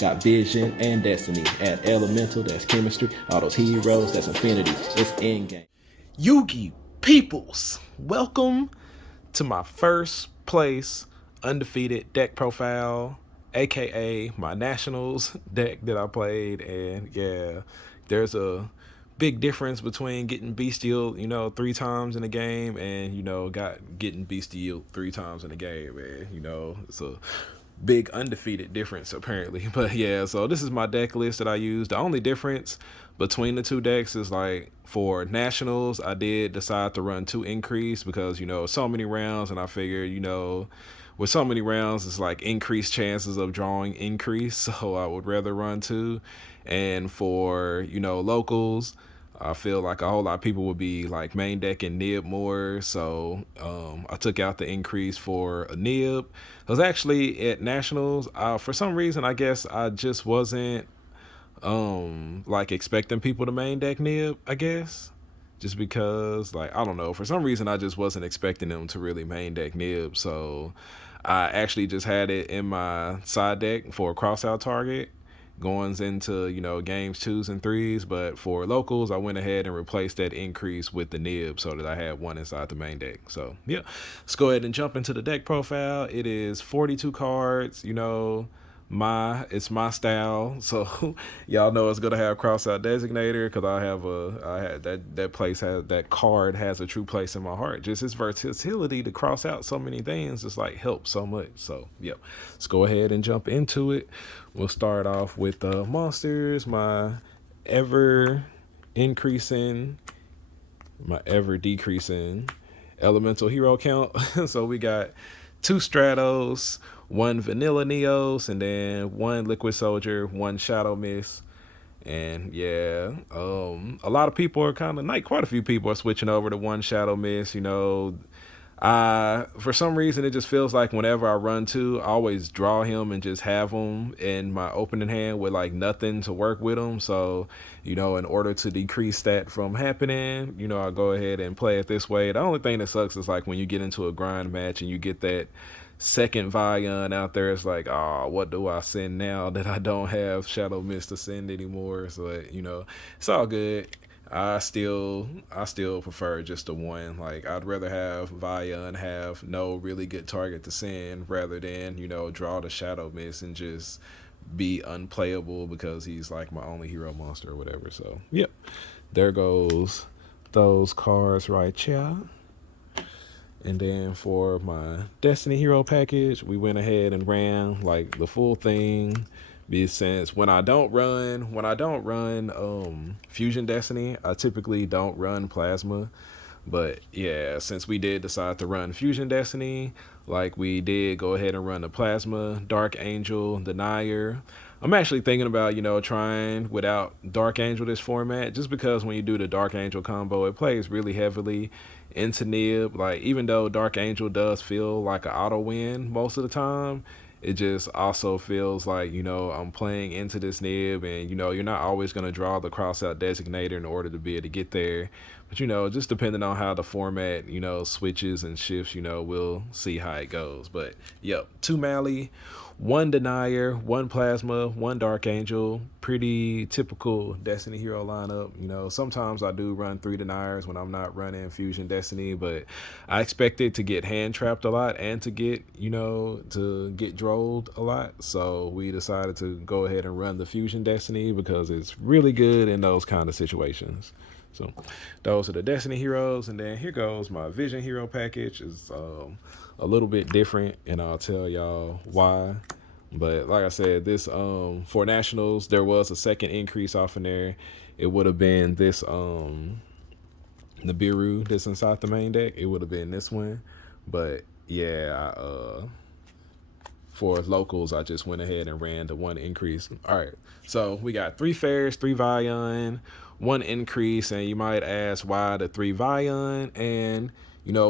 Got vision and destiny. Add elemental, that's chemistry. All those heroes, that's infinity. It's endgame. Yugi peoples, welcome to my first place undefeated deck profile, aka my nationals deck that I played. And yeah, there's a big difference between getting bestial, 3 times in a game, and getting bestial 3 times in a game. And it's a big undefeated difference apparently. But yeah, so this is my deck list that I use. The only difference between the two decks is like for nationals, I did decide to run 2 increase because so many rounds, and I figured with so many rounds it's like increased chances of drawing increase, so I would rather run 2. And for locals, I feel like a whole lot of people would be like main decking nib more, so I took out the increase for a nib. Because actually at nationals, for some reason, I guess I just wasn't like expecting people to main deck nib. I guess just because, like, I don't know, for some reason I just wasn't expecting them to really main deck nib. So I actually just had it in my side deck for a crossout target going into games 2s and 3s. But for locals, I went ahead and replaced that increase with the nib so that I had one inside the main deck. So yeah, let's go ahead and jump into the deck profile. It is 42 cards. It's my style, so y'all know it's gonna have crossout designator because I had that card has a true place in my heart. Just its versatility to cross out so many things just like helps so much. So yep, let's go ahead and jump into it. We'll start off with the monsters. Ever increasing my ever decreasing elemental hero count. So we got 2 Stratos, 1 Vanilla Neos, and then 1 Liquid Soldier, 1 Shadow Mist. And yeah, a lot of people are quite a few people are switching over to 1 Shadow Mist. For some reason, it just feels like whenever I run 2, I always draw him and just have him in my opening hand with like nothing to work with him. So, in order to decrease that from happening, I'll go ahead and play it this way. The only thing that sucks is like when you get into a grind match and you get that second Vion out there, it's like, oh, what do I send now that I don't have Shadow Mist to send anymore? So, it's all good. I still prefer just the one. Like, I'd rather have Vion have no really good target to send rather than draw the Shadow Mist and just be unplayable because he's like my only hero monster or whatever. So yep, there goes those cards right here. And then for my Destiny Hero package, we went ahead and ran like the full thing. Since when I don't run Fusion Destiny, I typically don't run Plasma. But yeah, since we did decide to run Fusion Destiny, like we did go ahead and run the Plasma, Dark Angel, Denier. I'm actually thinking about, trying without Dark Angel this format, just because when you do the Dark Angel combo, it plays really heavily into Nib. Like, even though Dark Angel does feel like an auto win most of the time, it just also feels like, I'm playing into this Nib, and, you're not always going to draw the crossout designator in order to be able to get there. But, just depending on how the format, switches and shifts, we'll see how it goes. But, yep, 2 Mally, 1 Denier, 1 Plasma, 1 Dark Angel. Pretty typical Destiny hero lineup. Sometimes I do run 3 Deniers when I'm not running Fusion Destiny, but I expected to get hand trapped a lot and to get drolled a lot. So we decided to go ahead and run the Fusion Destiny because it's really good in those kind of situations. So those are the Destiny heroes, and then here goes my Vision hero package. Is a little bit different, and I'll tell y'all why. But like I said, this for nationals, there was a second increase off in there. It would have been this the Biru that's inside the main deck. It would have been this one, but yeah, for locals, I just went ahead and ran the 1 increase. All right, so we got 3 Fairs, 3 Vion, 1 increase, and you might ask why the 3 Vion, and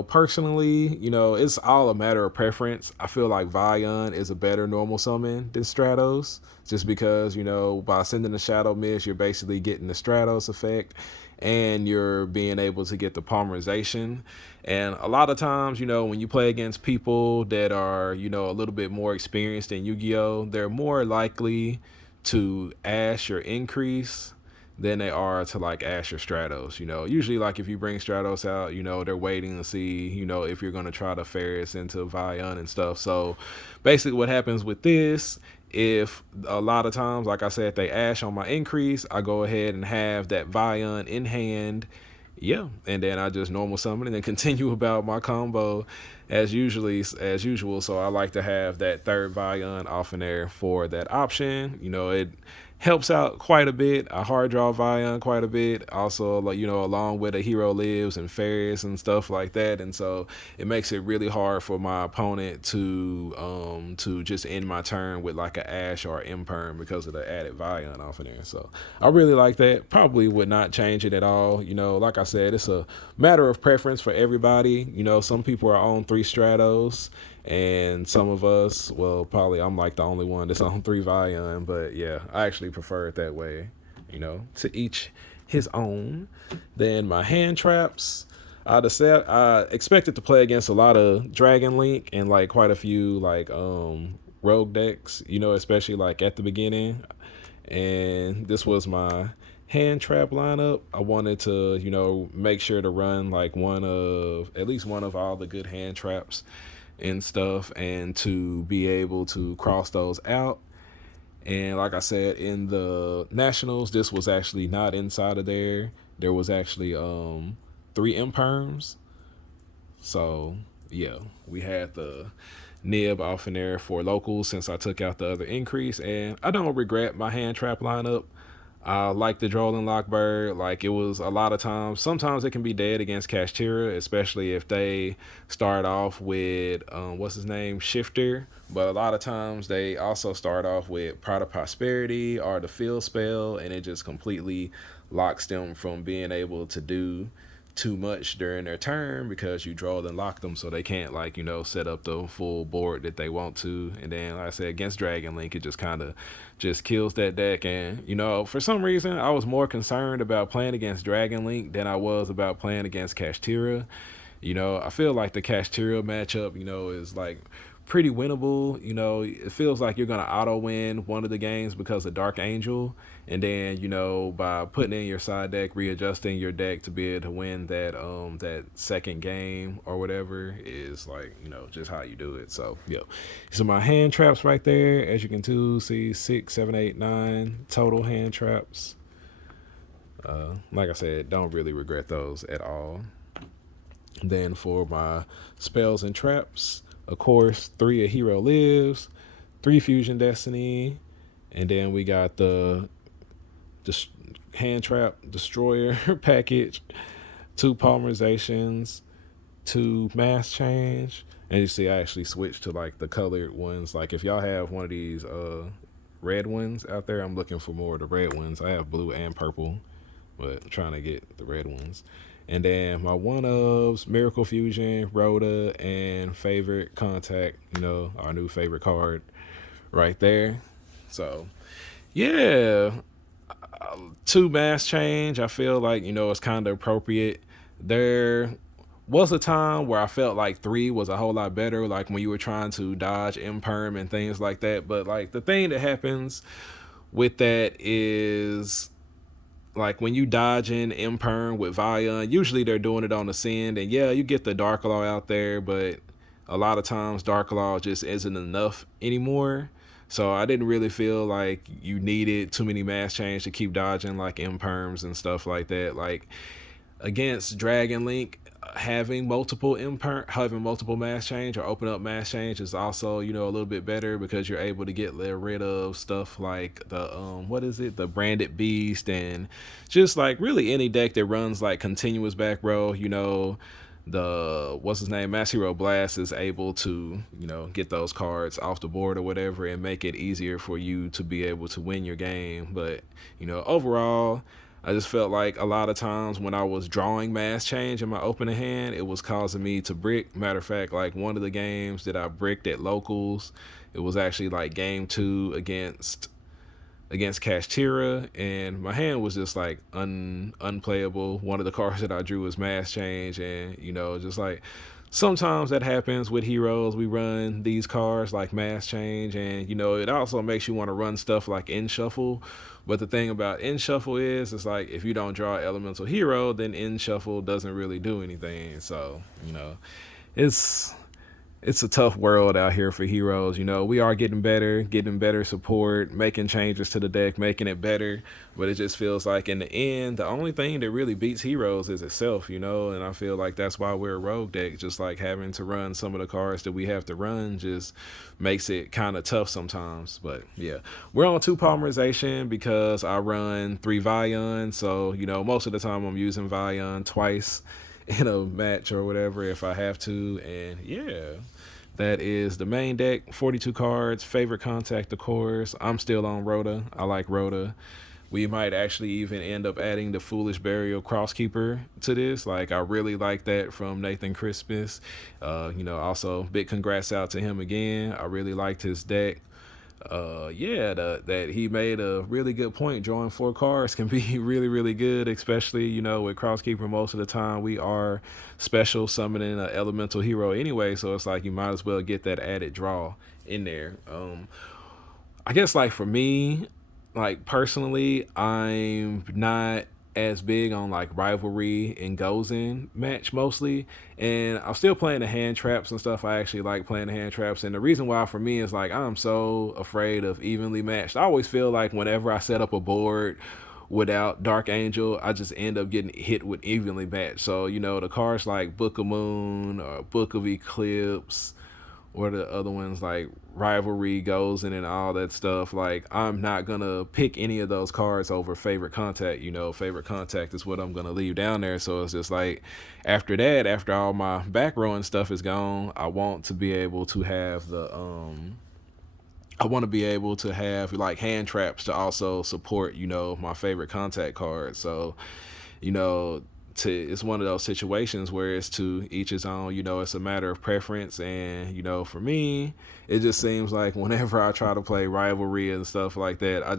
Personally, it's all a matter of preference. I feel like Vion is a better normal summon than Stratos, just because, by sending the Shadow Mist, you're basically getting the Stratos effect, and you're being able to get the polymerization. And a lot of times, when you play against people that are, a little bit more experienced in Yu-Gi-Oh, they're more likely to ash or increase than they are to like Ash or Stratos. Usually like if you bring Stratos out, they're waiting to see, if you're going to try to Ferris into Vion and stuff. So basically what happens with this, if a lot of times, like I said, they Ash on my increase, I go ahead and have that Vion in hand. Yeah, and then I just normal summon and then continue about my combo as usual. So I like to have that third Vion off in there for that option. It helps out quite a bit. I hard draw Vion quite a bit. Also, like, along with a Hero Lives and Ferris and stuff like that. And so it makes it really hard for my opponent to just end my turn with like a Ash or Imperm because of the added Vion off in there. So I really like that. Probably would not change it at all. Like I said, it's a matter of preference for everybody. Some people are on 3 Stratos, and some of us, well, probably I'm like the only one that's on 3 Vion, but yeah, I actually prefer it that way, to each his own. Then my hand traps, I expected to play against a lot of Dragon Link and like quite a few like rogue decks, especially like at the beginning. And this was my hand trap lineup. I wanted to, make sure to run like at least one of all the good hand traps and stuff, and to be able to cross those out. And like I said, in the nationals, this was actually not inside of there. There was actually 3 imperms. So yeah, we had the nib off in there for locals since I took out the other increase, and I don't regret my hand trap lineup. I like the Drolling Lockbird. Like, it was a lot of times. Sometimes it can be dead against Kashtira, especially if they start off with what's his name, Shifter. But a lot of times they also start off with Pride of Prosperity or the Field Spell, and it just completely locks them from being able to do too much during their turn because you draw and lock them, so they can't like set up the full board that they want to. And then like I said, against Dragon Link, it just kind of just kills that deck. And for some reason I was more concerned about playing against Dragon Link than I was about playing against Kashtira. I feel like the Kashtira matchup is like pretty winnable. It feels like you're gonna auto win one of the games because of Dark Angel, and then by putting in your side deck, readjusting your deck to be able to win that second game or whatever is like just how you do it. So yeah, so my hand traps right there, as you can see 6, 7, 8, 9 total hand traps. Like I said, don't really regret those at all. Then for my spells and traps, of course, 3 of Hero Lives, 3 Fusion Destiny, and then we got the hand trap destroyer package, 2 polymerizations, 2 mass change. And you see I actually switched to like the colored ones. Like if y'all have one of these red ones out there, I'm looking for more of the red ones. I have blue and purple, but I'm trying to get the red ones. And then my one-ofs, Miracle Fusion, Rhoda, and Favorite Contact, our new favorite card right there. So yeah, 2 mass change, I feel like it's kind of appropriate. There was a time where I felt like 3 was a whole lot better, like when you were trying to dodge imperm and things like that. But like the thing that happens with that is, like when you dodging imperm with Vion, usually they're doing it on the send, and yeah, you get the Dark Law out there, but a lot of times Dark Law just isn't enough anymore. So I didn't really feel like you needed too many mass change to keep dodging like imperms and stuff like that. Like against Dragon Link, having multiple mass change or open up mass change is also a little bit better, because you're able to get rid of stuff like the the Branded Beast, and just like really any deck that runs like continuous back row. The Mass Hero Blast is able to get those cards off the board or whatever, and make it easier for you to be able to win your game. But overall, I just felt like a lot of times when I was drawing mass change in my opening hand, it was causing me to brick. Matter of fact, like one of the games that I bricked at locals, it was actually like game 2 against Kashtira, and my hand was just like unplayable. One of the cards that I drew was mass change, and just like sometimes that happens with heroes. We run these cards like mass change, and it also makes you want to run stuff like in shuffle. But the thing about in shuffle is, it's like if you don't draw elemental hero, then in shuffle doesn't really do anything. So it's it's a tough world out here for heroes. We are getting better support, making changes to the deck, making it better. But it just feels like in the end, the only thing that really beats heroes is itself, And I feel like that's why we're a rogue deck. Just like having to run some of the cards that we have to run just makes it kind of tough sometimes. But yeah, we're on 2 polymerization because I run 3 Vion. So, most of the time I'm using Vion twice in a match or whatever if I have to. And yeah, that is the main deck. 42 cards. Favorite contact, of course. I'm still on Rhoda. I like Rhoda. We might actually even end up adding the Foolish Burial Crosskeeper to this. Like, I really like that from Nathan Christmas. Also, big congrats out to him again. I really liked his deck. That he made a really good point. Drawing 4 cards can be really, really good, especially, with Crosskeeper. Most of the time we are special summoning an elemental hero anyway, so it's like you might as well get that added draw in there. I guess like for me, like personally, I'm not as big on like rivalry and goes in match mostly, and I'm still playing the hand traps and stuff. I actually like playing the hand traps, and the reason why for me is like I'm so afraid of evenly matched. I always feel like whenever I set up a board without Dark Angel, I just end up getting hit with evenly matched. So the cards like Book of Moon or Book of Eclipse, or the other ones like rivalry goes in and all that stuff, like I'm not gonna pick any of those cards over favorite contact. Favorite contact is what I'm gonna leave down there. So it's just like after that, after all my back row and stuff is gone, I want to be able to have like hand traps to also support my favorite contact card. So you know it's one of those situations where it's to each his own. It's a matter of preference. And for me, it just seems like whenever I try to play rivalry and stuff like that, I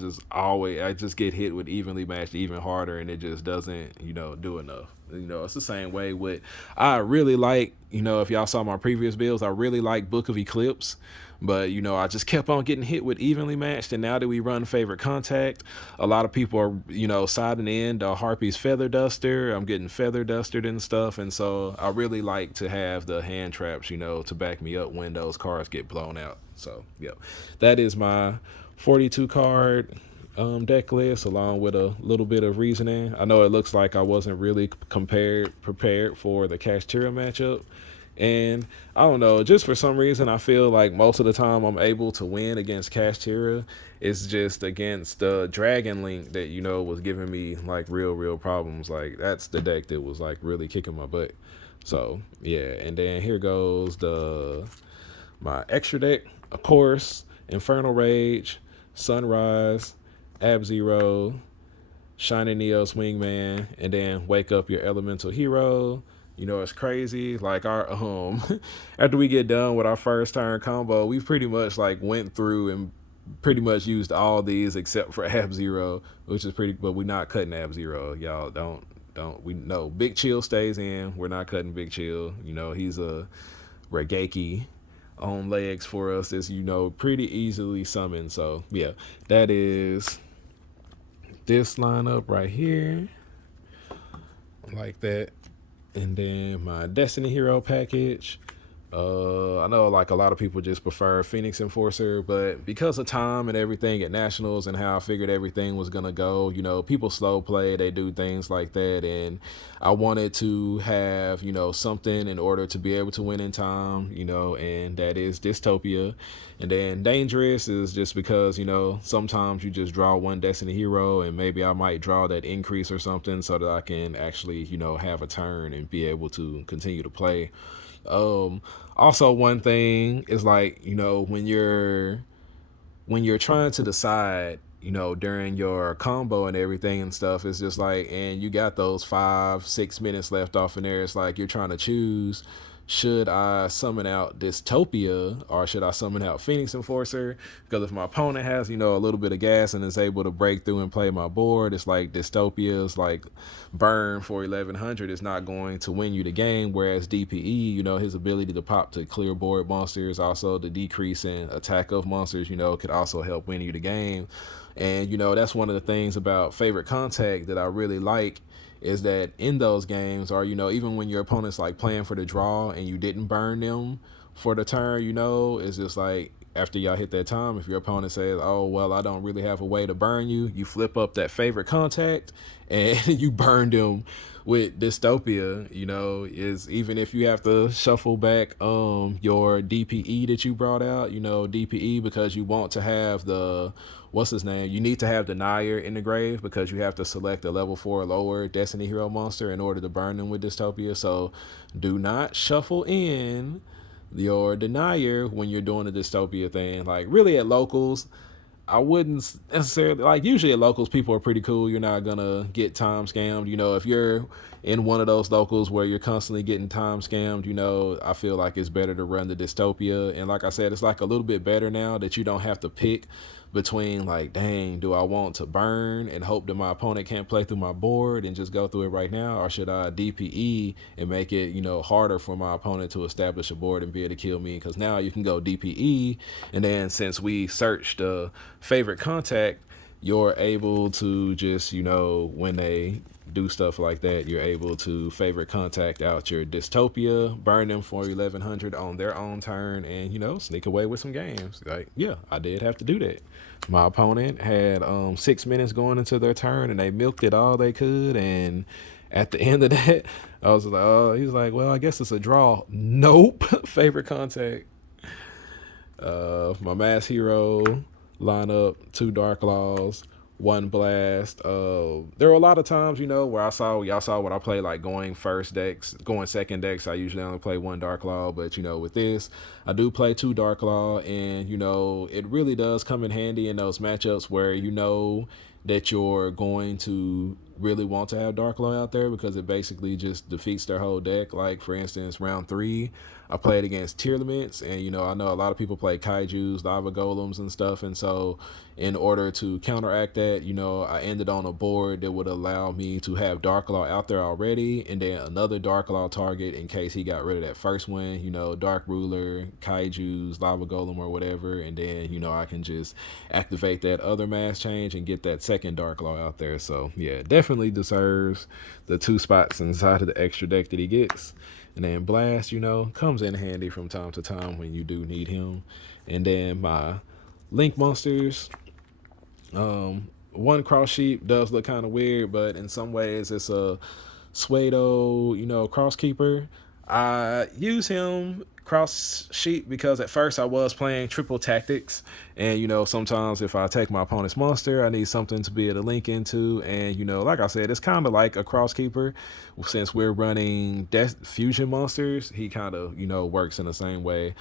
just get hit with evenly matched even harder, and it just doesn't do enough. It's the same way with, I really like, if y'all saw my previous builds, I really like Book of Eclipse. But I just kept on getting hit with evenly matched, and now that we run favorite contact, a lot of people are siding in the Harpy's Feather Duster. I'm getting feather dustered and stuff, and so I really like to have the hand traps to back me up when those cards get blown out. So yeah, that is my 42 card deck list, along with a little bit of reasoning. I know it looks like I wasn't really prepared for the Kashtira matchup. And I don't know, just for some reason, I feel like most of the time I'm able to win against Kashtira. It's just against the Dragon Link that, was giving me like real problems. Like that's the deck that was like really kicking my butt. So yeah, and then here goes my extra deck, of course: Infernal Rage, Sunrise, Ab-Zero, Shining Neos Wingman, and then Wake Up Your Elemental Hero. It's crazy. Like our after we get done with our first turn combo, we pretty much like went through and pretty much used all these except for Ab-Zero, which is pretty. But we're not cutting Ab-Zero, y'all. We know Big Chill stays in. We're not cutting Big Chill. He's a Regeki on legs for us. Is pretty easily summoned. So yeah, that is this lineup right here, like that. And then my Destiny Hero package. I know like a lot of people just prefer Phoenix Enforcer, but because of time and everything at Nationals and how I figured everything was gonna go, people slow play, they do things like that, and I wanted to have something in order to be able to win in time, and that is Dystopia. And then Dangerous is just because sometimes you just draw one Destiny Hero, and maybe I might draw that increase or something so that I can actually have a turn and be able to continue to play. Also, one thing is like when you're trying to decide you know, during your combo and everything and stuff, it's just like, and you got those 5-6 minutes left off in there. It's like you're trying to choose, should I summon out Dystopia or should I summon out Phoenix Enforcer? Because if my opponent has, you know, a little bit of gas and is able to break through and play my board, it's like Dystopia's like burn for 1100 is not going to win you the game. Whereas DPE, you know, his ability to pop to clear board monsters, also the decrease in attack of monsters, you know, could also help win you the game. And, you know, that's one of the things about favorite contact that I really like, is that in those games, or, you know, even when your opponent's like playing for the draw and you didn't burn them for the turn, you know, it's just like after y'all hit that time, if your opponent says, oh, well, I don't really have a way to burn you, you flip up that favorite contact and you burn them with Dystopia. You know, is even if you have to shuffle back your DPE that you brought out, you know, DPE, because you want to have the, what's his name, you need to have Denier in the grave because you have to select a level 4 or lower Destiny Hero monster in order to burn them with Dystopia. So do not shuffle in your Denier when you're doing the Dystopia thing. Like, really at locals, I wouldn't necessarily, like, usually at locals people are pretty cool. You're not gonna get time scammed. You know, if you're in one of those locals where you're constantly getting time scammed, you know, I feel like it's better to run the Dystopia. And like I said, it's like a little bit better now that you don't have to pick between like, dang, do I want to burn and hope that my opponent can't play through my board and just go through it right now, or should I DPE and make it, you know, harder for my opponent to establish a board and be able to kill me? Because now you can go DPE, and then since we searched the favorite contact, you're able to just, you know, when they do stuff like that, you're able to favorite contact out your Dystopia, burn them for 1100 on their own turn, and, you know, sneak away with some games. Like, yeah, I did have to do that. My opponent had 6 minutes going into their turn, and they milked it all they could, and at the end of that, I was like, oh, he was like, well, I guess it's a draw. Nope. Favorite contact. My mass hero lineup, 2 Dark Laws, 1 Blast. There were a lot of times, you know, where y'all saw what I play, like going second decks. I usually only play 1 Dark Law, but, you know, with this, I do play 2 Dark Law, and, you know, it really does come in handy in those matchups where, you know, that you're going to really want to have Dark Law out there because it basically just defeats their whole deck. Like, for instance, round 3, I played against Tearlaments, and, you know, I know a lot of people play Kaijus, Lava Golems, and stuff, and so in order to counteract that, you know, I ended on a board that would allow me to have Dark Law out there already, and then another Dark Law target in case he got rid of that first one, you know, Dark Ruler, Kaijus, Lava Golem, or whatever, and then, you know, I can just activate that other mass change and get that second Dark Law out there. So, yeah, definitely deserves the 2 spots inside of the extra deck that he gets. And then Blast, you know, comes in handy from time to time when you do need him. And then my Link monsters, 1 Cross Sheep does look kind of weird, but in some ways it's a Suedo, you know, Cross Keeper. I use him Cross Sheep because at first I was playing triple tactics, and, you know, sometimes if I take my opponent's monster, I need something to be able to link into, and, you know, like I said, it's kind of like a Cross Keeper. Since we're running fusion monsters, he kind of, you know, works in the same way.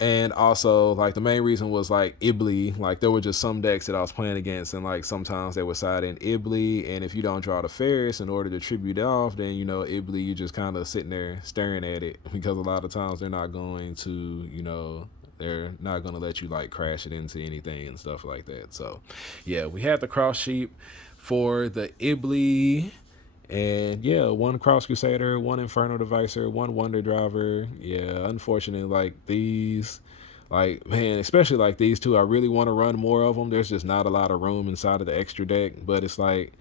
And also, like, the main reason was, like, Ibli. Like, there were just some decks that I was playing against, and, like, sometimes they would side in Ibli, and if you don't draw the Ferris in order to tribute it off, then, you know, Ibli, you just kind of sitting there staring at it, because a lot of times they're not going to, you know, they're not going to let you, like, crash it into anything and stuff like that. So, yeah, we had the Cross Sheep for the Ibli. And yeah, 1 Cross Crusader, 1 Inferno Devicer, 1 Wonder Driver. Yeah, unfortunately, like these, like, man, especially like these 2, I really want to run more of them. There's just not a lot of room inside of the extra deck, but it's like,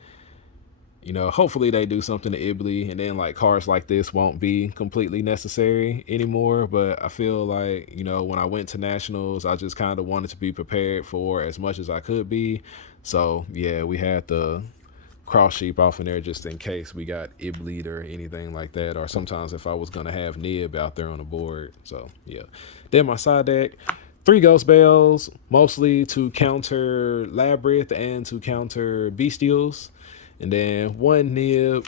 you know, hopefully they do something to Ibli, and then like cards like this won't be completely necessary anymore. But I feel like, you know, when I went to Nationals, I just kind of wanted to be prepared for as much as I could be. So yeah, we had the Cross Sheep off in there just in case we got Ibleed or anything like that, or sometimes if I was going to have Nib out there on the board. So yeah, then my side deck, 3 Ghost Bells, mostly to counter Labyrinth and to counter Bestials, and then 1 Nib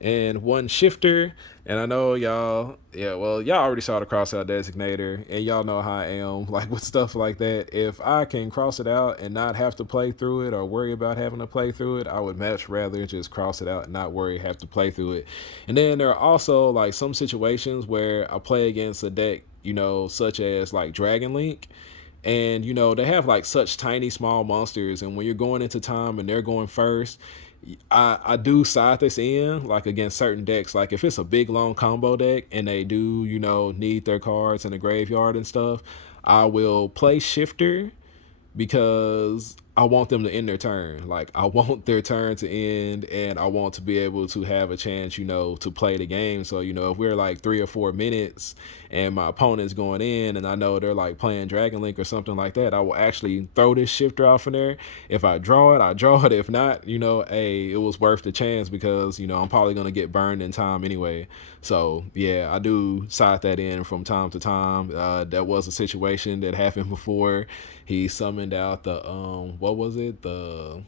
and 1 shifter. And I know y'all, yeah, well, y'all already saw the cross out designator, and y'all know how I am, like with stuff like that. If I can cross it out and not have to play through it or worry about having to play through it, I would much rather just cross it out and not worry, have to play through it. And then there are also like some situations where I play against a deck, you know, such as like Dragon Link. And you know, they have like such tiny small monsters, and when you're going into time and they're going first, I do side this in like against certain decks. Like if it's a big long combo deck and they do, you know, need their cards in the graveyard and stuff, I will play shifter because I want them to end their turn. Like I want their turn to end, and I want to be able to have a chance, you know, to play the game. So, you know, if we're like 3 or 4 minutes and my opponent's going in and I know they're like playing Dragon Link or something like that, I will actually throw this shifter off in there. If I draw it, I draw it. If not, you know, hey, it was worth the chance because, you know, I'm probably going to get burned in time anyway. So yeah, I do side that in from time to time. That was a situation that happened before. He summoned out the what was it, the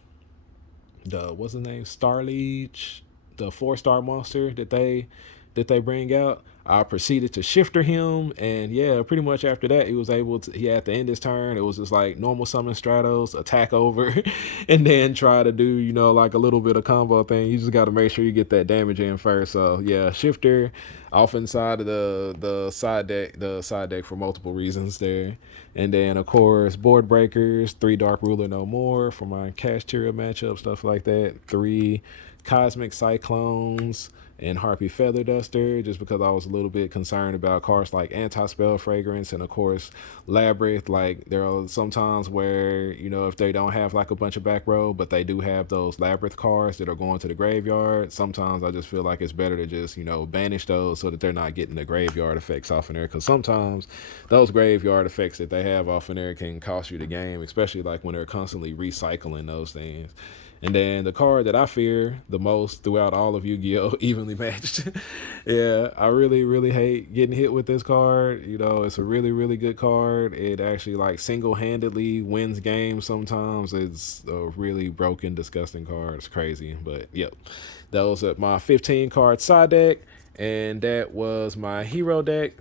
what's his name, Starliege, the 4-star monster that they bring out. I proceeded to shifter him, and yeah, pretty much after that, he was able to. He had to end his turn. It was just like normal summon Stratos, attack over, and then try to do, you know, like a little bit of combo thing. You just got to make sure you get that damage in first. So yeah, shifter off inside of the side deck for multiple reasons there. And then of course board breakers, 3 Dark Ruler no more for my Kashtira matchup, stuff like that. 3 Cosmic Cyclones and Harpy Feather Duster, just because I was a little bit concerned about cards like Anti-Spell Fragrance and of course Labyrinth. Like there are some times where, you know, if they don't have like a bunch of back row, but they do have those Labyrinth cards that are going to the graveyard, sometimes I just feel like it's better to just, you know, banish those so that they're not getting the graveyard effects off in there, because sometimes those graveyard effects that they have off in there can cost you the game, especially like when they're constantly recycling those things. And then the card that I fear the most throughout all of Yu-Gi-Oh! Evenly Matched. Yeah, I really, really hate getting hit with this card. You know, it's a really, really good card. It actually like single-handedly wins games sometimes. It's a really broken, disgusting card. It's crazy. But yep, those are my 15 card side deck. And that was my hero deck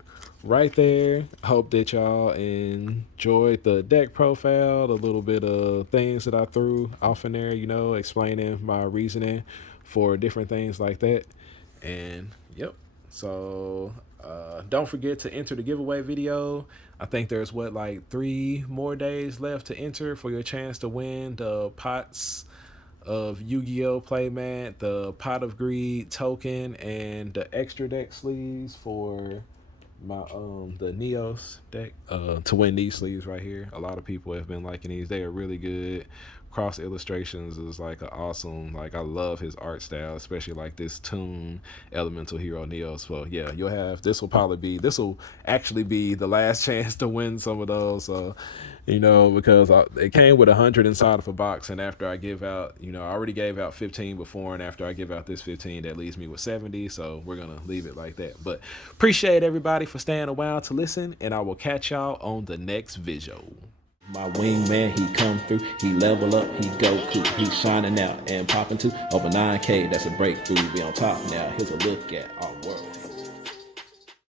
right there. Hope that y'all enjoyed the deck profile, the little bit of things that I threw off in there, you know, explaining my reasoning for different things like that. And yep, so don't forget to enter the giveaway video. I think there's like 3 more days left to enter for your chance to win the pots of Yu-Gi-Oh! Playmat, the Pot of Greed token, and the extra deck sleeves for my the Neos deck to win these sleeves right here. A lot of people have been liking these. They are really good. Cross illustrations is like an awesome, like I love his art style, especially like this Toon Elemental Hero Neo. So yeah, you'll have, this will actually be the last chance to win some of those. So, you know, because it came with 100 inside of a box, and after I give out, you know, I already gave out 15 before, and after I give out this 15, that leaves me with 70. So we're gonna leave it like that. But appreciate everybody for staying a while to listen, and I will catch y'all on the next video. My wingman, he come through, he level up, he go cool, he's shining out and popping to over 9K. That's a breakthrough. We on top now. Here's a look at our world.